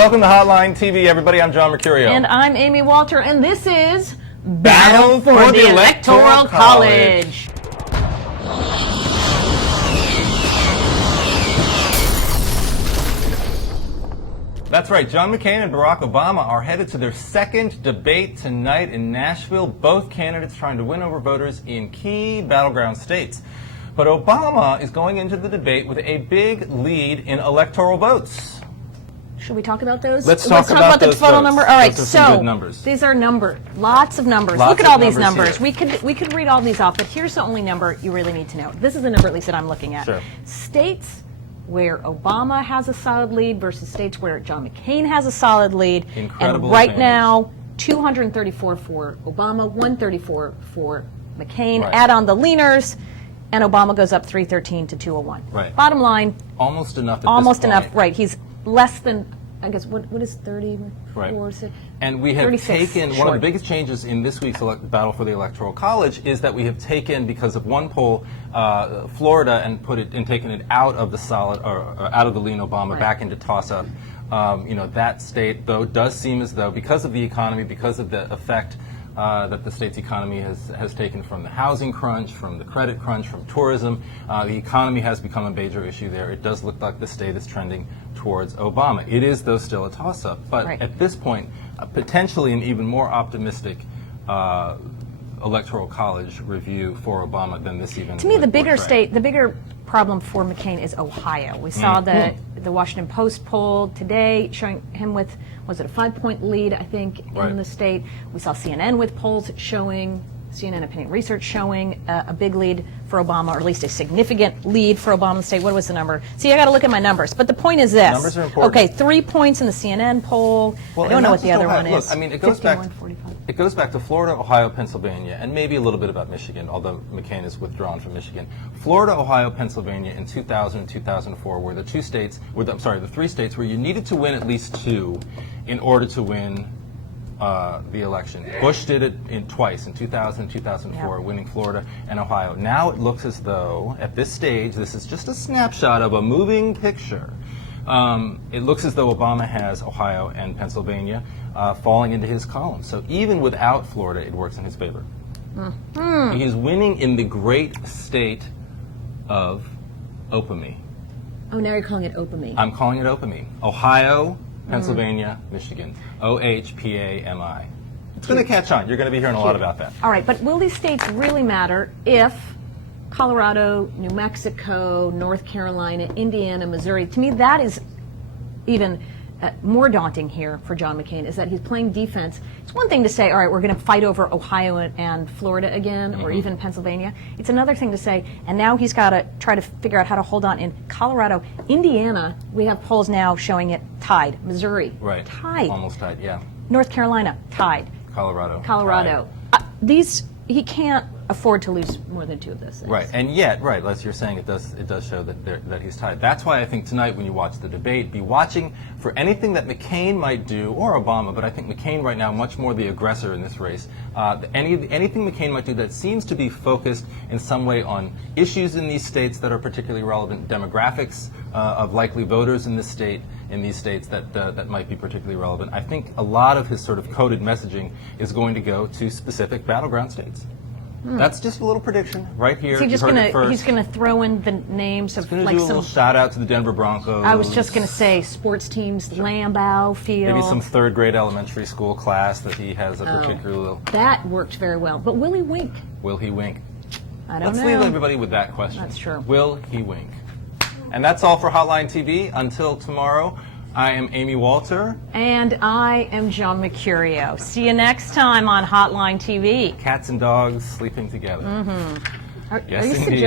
Welcome to Hotline TV, everybody. I'm John Mercurio. And I'm Amy Walter, and this is Battle for the Electoral College. That's right. John McCain and Barack Obama are headed to their second debate tonight in Nashville. Both candidates trying to win over voters in key battleground states. But Obama is going into the debate with a big lead in electoral votes. Should we talk about those? Let's talk about the those total votes. number. All right, Those are some so good numbers. These are numbered. Lots of numbers. Lots Look at of all these numbers numbers. We could read all these off, but here's the only number you really need to know. This is the number, at least, that I'm looking at. Sure. States where Obama has a solid lead versus states where John McCain has a solid lead. Incredible and right advantage. now, 234 for Obama, 134 for McCain. Right. Add on the leaners, and Obama goes up 313 to 201. Right. Bottom line, Almost enough at almost this point. enough. Right. He's less than, I guess, what is 34? Right. And we have 36 taken, one of short. the biggest changes in this week's battle for the Electoral College is that we have taken, because of one poll, Florida and taken it out of the solid, or out of the lean Obama, Right. back into toss-up. That state, though, does seem as though, because of the economy, because of the effect that the state's economy has taken from the housing crunch, from the credit crunch, from tourism, the economy has become a major issue there. It does look like the state is trending towards Obama. It is, though, still a toss-up. But Right. at this point, potentially an even more optimistic electoral college review for Obama than this even. To me, the would bigger portray. the bigger problem for McCain is Ohio. We saw the Washington Post poll today showing him with, was it a 5-point lead, I think, Right. in the state. We saw CNN with polls showing, CNN Opinion Research showing a big lead for Obama, or at least a significant lead for Obama in the state. What was the number? See, I got to look at my numbers. But the point is this. Numbers are important. Okay, 3 points in the CNN poll. Well, I don't and know not what the just other Ohio. one is. Look, I mean, it goes back. 51-45. It goes back to Florida, Ohio, Pennsylvania, and maybe a little bit about Michigan, although McCain is withdrawn from Michigan. Florida, Ohio, Pennsylvania in 2000 and 2004 were the three states where you needed to win at least two in order to win the election. Bush did it twice, in 2000 and 2004, Yeah. winning Florida and Ohio. Now it looks as though, at this stage, this is just a snapshot of a moving picture. It looks as though Obama has Ohio and Pennsylvania falling into his column. So even without Florida, it works in his favor. Mm-hmm. He's winning in the great state of Opami. Oh, now you're calling it Opami. I'm calling it Opami. Ohio, Pennsylvania, Michigan. OHPAMI. It's going to catch on. You're going to be hearing a lot about that. All right, but will these states really matter if Colorado, New Mexico, North Carolina, Indiana, Missouri? To me, that is even more daunting here for John McCain, is that he's playing defense. It's one thing to say, all right, we're going to fight over Ohio and Florida again, or even Pennsylvania. It's another thing to say, and now he's got to try to figure out how to hold on in Colorado. Indiana, we have polls now showing it tied. Missouri, Right. tied. Almost tied, yeah. North Carolina, tied. Colorado. He can't afford to lose more than two of those things. Right, and yet, right, as you're saying, it does show that he's tied. That's why I think tonight, when you watch the debate, be watching for anything that McCain might do, or Obama, but I think McCain right now much more the aggressor in this race. Anything McCain might do that seems to be focused in some way on issues in these states that are particularly relevant, demographics of likely voters in this state, in these states that might be particularly relevant. I think a lot of his sort of coded messaging is going to go to specific battleground states. That's just a little prediction right here. So he's gonna throw in the names of going to like do a some. little shout out to the Denver Broncos. I was just gonna say sports teams, Lambeau Field. Maybe some third grade elementary school class that he has a particular little. That worked very well. But will he wink? Will he wink? I don't know. Let's leave everybody with that question. That's true. Will he wink? And that's all for Hotline TV. Until tomorrow, I am Amy Walter. And I am John Mercurio. See you next time on Hotline TV. Cats and dogs sleeping together. Are Yes, you indeed.